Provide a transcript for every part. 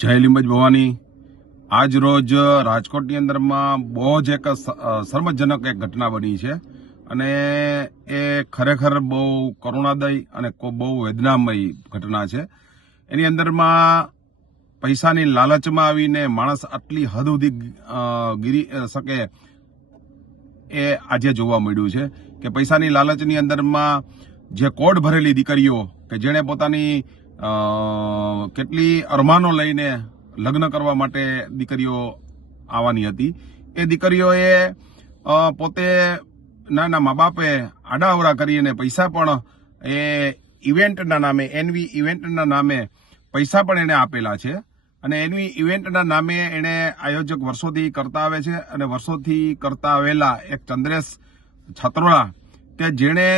જય લીંબજ ભવાની। આજ રોજ રાજકોટની અંદરમાં બહુ જ એક શરમજનક એક ઘટના બની છે અને એ ખરેખર બહુ કરુણાદય અને બહુ વેદનામય ઘટના છે। એની અંદરમાં પૈસાની લાલચમાં આવીને માણસ આટલી હદ સુધી ગીરી શકે એ આજે જોવા મળ્યું છે કે પૈસાની લાલચની અંદરમાં જે કોડ ભરેલી દીકરીઓ કે જેણે પોતાની કેટલી અરમાનો લઈને લગ્ન કરવા માટે દીકરીઓ આવવાની હતી, એ દીકરીઓએ પોતે નાના મા બાપે આડાઅવળા કરીને પૈસા પણ એ ઇવેન્ટના નામે એનવી ઇવેન્ટના નામે પૈસા પણ એને આપેલા છે અને એનવી ઇવેન્ટના નામે એને આયોજક વર્ષોથી કરતા આવે છે અને વર્ષોથી કરતા આવેલા એક ચંદ્રેશ છત્રોલા કે જેણે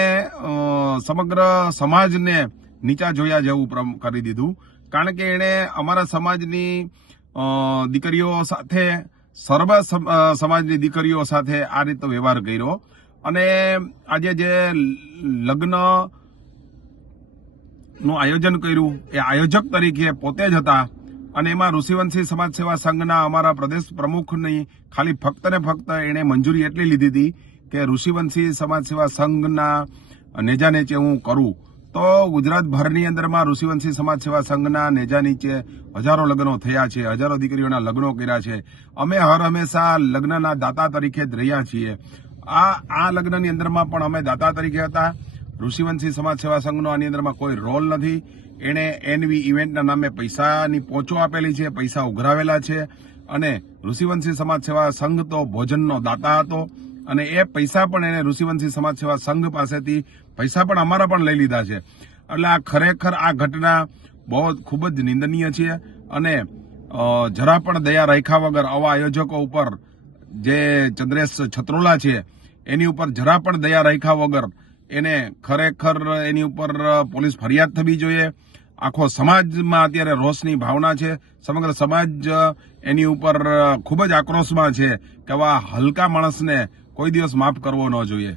સમગ્ર સમાજને નીચા જોયા જેવું કરી દીધું, કારણ કે એણે અમારા સમાજની દીકરીઓ સાથે સર્વ સમાજની દીકરીઓ સાથે આ રીતનો વ્યવહાર કર્યો અને આજે જે લગ્ન નું આયોજન કર્યું એ આયોજક તરીકે પોતે જ હતા અને એમાં ઋષિવંશી સમાજ સેવા સંઘના અમારા પ્રદેશ પ્રમુખની ખાલી ફક્ત ને ફક્ત એણે મંજૂરી એટલી લીધી હતી કે ઋષિવંશી સમાજ સેવા સંઘના નેજા નીચે હું કરું, તો ગુજરાતભરની અંદરમાં ઋષિવંશી સમાજ સેવા સંઘના નેજા નીચે હજારો લગ્નો થયા છે, હજારો દીકરીઓના લગ્નો કર્યા છે। અમે હર હંમેશા લગ્નના દાતા તરીકે જ રહ્યા છીએ। આ લગ્નની અંદરમાં પણ અમે દાતા તરીકે હતા। ઋષિવંશી સમાજ સેવા સંઘનો આની અંદરમાં કોઈ રોલ નથી। એણે એનવી ઇવેન્ટના નામે પૈસાની પહોંચો આપેલી છે, પૈસા ઉઘરાવેલા છે અને ઋષિવંશી સમાજ સેવા સંઘ તો ભોજનનો દાતા હતો અને એ પૈસા પણ એને ઋષિવંશી સમાજ સેવા સંઘ પાસેથી પૈસા પણ અમારા પણ લઈ લીધા છે। એટલે આ ખરેખર આ ઘટના બહુ ખૂબ જ નિંદનીય છે અને જરા પણ દયા રાખ્યા વગર આવા આયોજકો ઉપર જે ચંદ્રેશ છત્રોલા છે એની ઉપર જરા પણ દયા રાખ્યા વગર એને ખરેખર એની ઉપર પોલીસ ફરિયાદ થવી જોઈએ। આખો સમાજમાં અત્યારે રોષની ભાવના છે, સમગ્ર સમાજ એની ઉપર ખૂબ જ આક્રોશમાં છે કે આવા હલકા માણસને કોઈ દિવસ માફ કરવો ન જોઈએ।